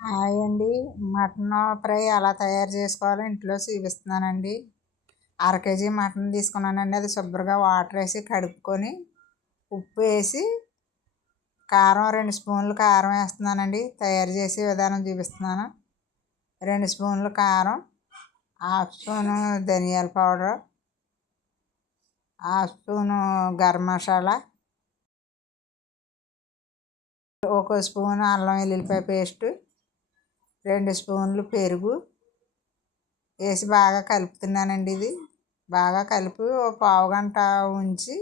Hi అండి. Mutton fry ఎలా తయారు చేసుకోవాలో ఇంట్లో చూపిస్తున్నానండి. అర కేజీ మటన్ తీసుకున్నానండి. అది శుభ్రంగా వాటర్ వేసి కడుక్కొని ఉప్పు వేసి కారం రెండు స్పూన్లు కారం వేస్తున్నానండి. తయారు చేసే విధానం చూపిస్తున్నాను. రెండు స్పూన్లు కారం హాఫ్ స్పూను ధనియాల powder half spoon garam masala ఒక స్పూన్ అల్లం వెల్లుల్లిపాయ పేస్టు రెండు స్పూన్లు పెరుగు వేసి బాగా కలుపుతున్నానండి ఇది. బాగా కలిపి ఒక పావు గంట ఉంచి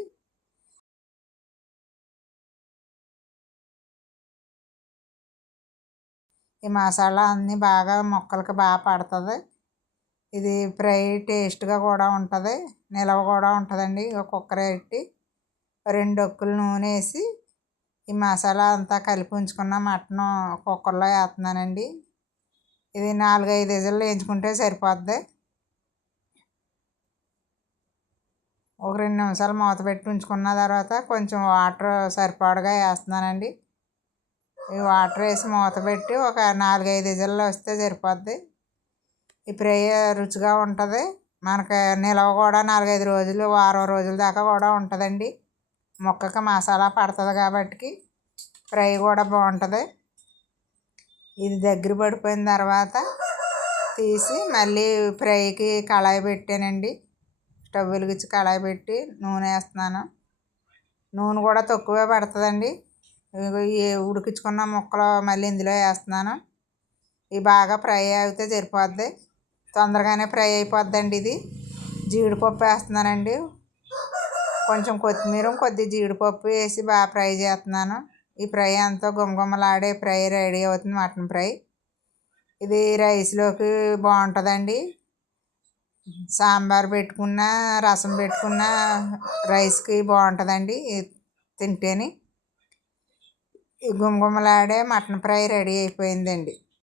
ఈ మసాలా అన్నీ బాగా మొక్కలకి బాగా పడుతుంది. ఇది ఫ్రై టేస్ట్గా కూడా ఉంటుంది నిలవ కూడా ఉంటుందండి. కుక్కర్ పెట్టి రెండు ఒక్కులు నూనె వేసి ఈ మసాలా అంతా కలిపి ఉంచుకున్న మటన్ కుక్కర్లో వేస్తున్నానండి. ఇది నాలుగు ఐదు వేయించుకుంటే సరిపోద్ది. ఒక రెండు నిమిషాలు మూత పెట్టి ఉంచుకున్న తర్వాత కొంచెం వాటర్ సరిపడగా వేస్తున్నానండి. ఈ వాటర్ వేసి మూత పెట్టి ఒక నాలుగు ఐదు వస్తే సరిపోద్ది. ఈ ఫ్రై రుచిగా ఉంటుంది. మనకి నిలవ కూడా నాలుగైదు రోజులు వారం రోజుల దాకా కూడా ఉంటుందండి. ముక్కకి మసాలా పడుతుంది కాబట్టి ఫ్రై కూడా బాగుంటుంది. ఇది దగ్గర పడిపోయిన తర్వాత తీసి మళ్ళీ ఫ్రైకి కళాయి పెట్టానండి. స్టవ్ వెలిగించి కళాయి పెట్టి నూనె వేస్తున్నాను. నూనె కూడా తక్కువే పడుతుందండి. ఉడికించుకున్న ముక్కలు మళ్ళీ ఇందులో వేస్తున్నాను. ఇవి బాగా ఫ్రై అయితే సరిపోద్ది. తొందరగానే ఫ్రై అయిపోద్దండి ఇది. జీడిపప్పు వేస్తున్నానండి. కొంచెం కొత్తిమీర కొద్ది జీడిపప్పు వేసి బాగా ఫ్రై చేస్తున్నాను. ఈ ఫ్రై అంతా గుమగుమలాడే ఫ్రై రెడీ అవుతుంది మటన్ ఫ్రై. ఇది రైస్లోకి బాగుంటుందండి. సాంబార్ పెట్టుకున్న రసం పెట్టుకున్న రైస్కి బాగుంటుందండి తింటేని. గుమగుమలాడే మటన్ ఫ్రై రెడీ అయిపోయిందండి.